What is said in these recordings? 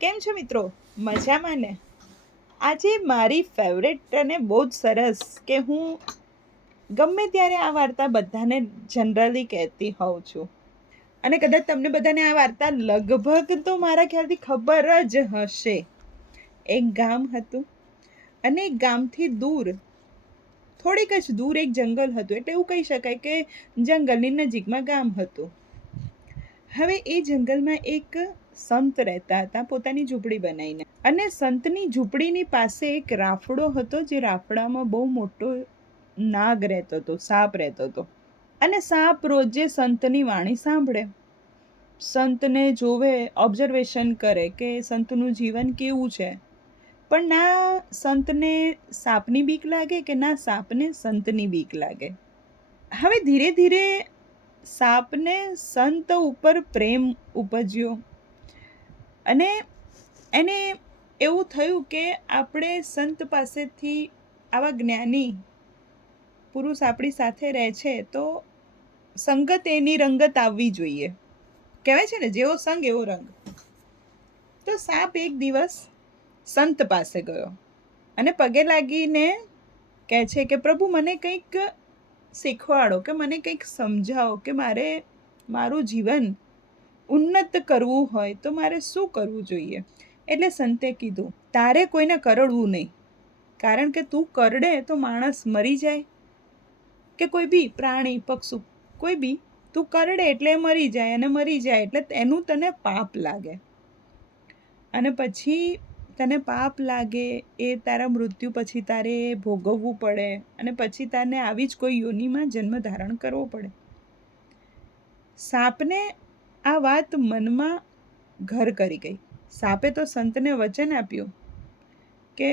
કેમ છો મિત્રો? મજામાં ને? આજે મારી ફેવરેટ અને બહુ જ સરસ કે હું ગમે ત્યારે આ વાર્તા બધાને જનરલી કહેતી હોઉં છું. અને કદાચ તમને બધાને આ વાર્તા લગભગ તો મારા ખ્યાલથી ખબર જ હશે. એક ગામ હતું અને એક ગામથી દૂર, થોડીક જ દૂર એક જંગલ હતું. એટલે એવું કહી શકાય કે જંગલની નજીકમાં ગામ હતું. હવે એ જંગલમાં એક સંત રહેતા હતા, પોતાની ઝૂંપડી બનાવીને. અને સંતની ઝૂંપડીની પાસે એક રાફડો હતો, જે રાફડામાં બહુ મોટો નાગ રહેતો હતો, સાપ રહેતો હતો. અને સાપ રોજે સંતની વાણી સાંભળે. સંતને જોવે ઓબ્ઝર્વેશન કરે કે સંતનું જીવન કેવું છે. પણ ના સંતને સાપની બીક લાગે કે ના સાપને સંતની બીક લાગે? હવે ધીરે ધીરે સાપને સંત ઉપર પ્રેમ ઉપજ્યો. અને એને એવું થયું કે આપણે સંત પાસેથી આવા જ્ઞાની પુરુષ આપણી સાથે રહે છે, તો સંગત એની રંગત આવવી જોઈએ. કહેવાય છે ને, જેવો સંગ એવો રંગ. તો સાપ એક દિવસ સંત પાસે ગયો અને પગે લાગીને કહે છે કે, પ્રભુ, મને કંઈક શીખવાડો કે મને કંઈક સમજાવો કે મારે મારું જીવન ઉન્નત કરવું હોય તો મારે શું કરવું જોઈએ? એટલે સંતે કીધું, તારે કોઈને કરડવું નહીં. કારણ કે તું કરડે તો માણસ મરી જાય. કે કોઈ બી પ્રાણી, પક્ષુ, કોઈ બી, તું કરડે એટલે મરી જાય અને મરી જાય એટલે એનું તને પાપ લાગે. અને પછી તને પાપ લાગે એ તારા મૃત્યુ પછી તારે ભોગવવું પડે અને પછી તારે આવી જ કોઈ યોનિમાં જન્મ ધારણ કરવો પડે. સાપને આ વાત મનમાં ઘર કરી ગઈ. સાપે તો સંતને વચન આપ્યું કે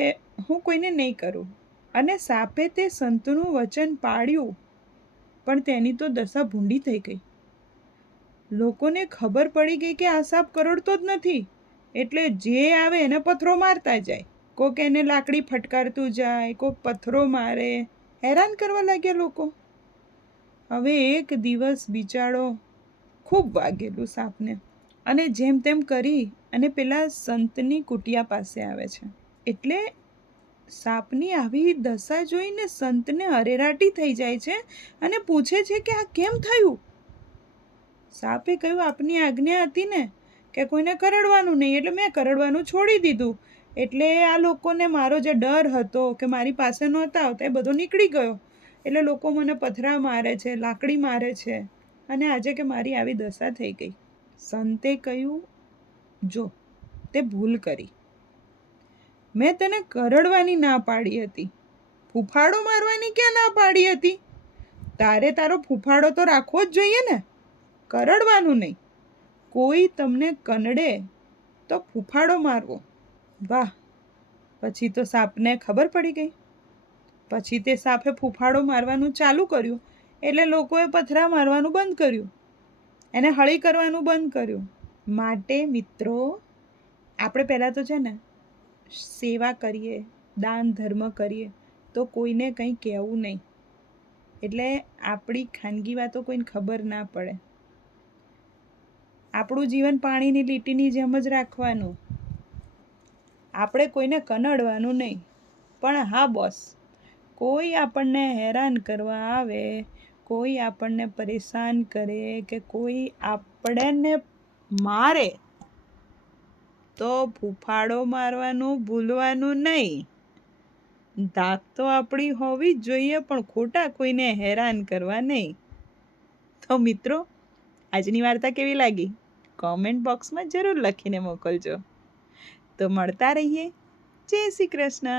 હું કોઈને નહીં કરું. અને સાપે તે સંતનું વચન પાડ્યું, પણ તેની તો દશા ભૂંડી થઈ ગઈ. લોકોને ખબર પડી ગઈ કે આ સાપ કરોડતો જ નથી. એટલે જે આવે એને પથ્થરો મારતા જાય. કોક એને લાકડી ફટકારતું જાય, કોક પથ્થરો મારે. હેરાન કરવા લાગ્યા લોકો. હવે એક દિવસ બિચારો ખૂબ વાગેલું સાપને. અને જેમ તેમ કરી અને પેલા સંતની કુટિયા પાસે આવે છે. એટલે સાપની આવી દશા જોઈને સંતને અરેરાટી થઈ જાય છે અને પૂછે છે કે આ કેમ થયું? સાપે કહ્યું, આપની આજ્ઞા હતી ને કે કોઈને કરડવાનું નહીં, એટલે મેં કરડવાનું છોડી દીધું. એટલે આ લોકોને મારો જે ડર હતો કે મારી પાસે નહોતા આવતા, એ બધો નીકળી ગયો. એટલે લોકો મને પથરા મારે છે, લાકડી મારે છે. અને આજે કે મારી આવી દશા થઈ ગઈ, સંતે કહ્યું, જો, તે ભૂલ કરી. મેં તને કરડવાની ના પાડી હતી. ફૂફાડો મારવાની ક્યાં ના પાડી હતી? તારે તારો ફૂફાડો તો રાખવો જ જોઈએ ને. કરડવાનું નહીં. કોઈ તમને કનડે તો ફૂફાડો મારવો. વાહ, પછી તો સાપને ખબર પડી ગઈ. પછી તે સાપે ફૂફાડો મારવાનું ચાલુ કર્યું. એટલે લોકોએ પથરા મારવાનું બંધ કર્યું. એને હળી કરવાનું બંધ કર્યું. માટે મિત્રો, આપણે પહેલાં તો છે ને, સેવા કરીએ, દાન ધર્મ કરીએ, તો કોઈને કંઈ કહેવું નહીં. એટલે આપણી ખાનગી વાતો કોઈને ખબર ના પડે. આપણું જીવન પાણીની લીટીની જેમ જ રાખવાનું. આપણે કોઈને કનડવાનું નહીં. પણ હા, બોસ, કોઈ આપણને હેરાન કરવા આવે કોઈ આપણને પરેશાન કરે કે કોઈ આપણને મારે, તો ફૂફાડો મારવાનું, ભૂલવાનું નહીં. ધાક તો આપણી હોવી જ જોઈએ, પણ ખોટા કોઈને હેરાન કરવા નહીં. તો મિત્રો, આજની વાર્તા કેવી લાગી? કોમેન્ટ બોક્સમાં જરૂર લખીને મોકલજો. તો મળતા રહીએ. જય શ્રી કૃષ્ણ.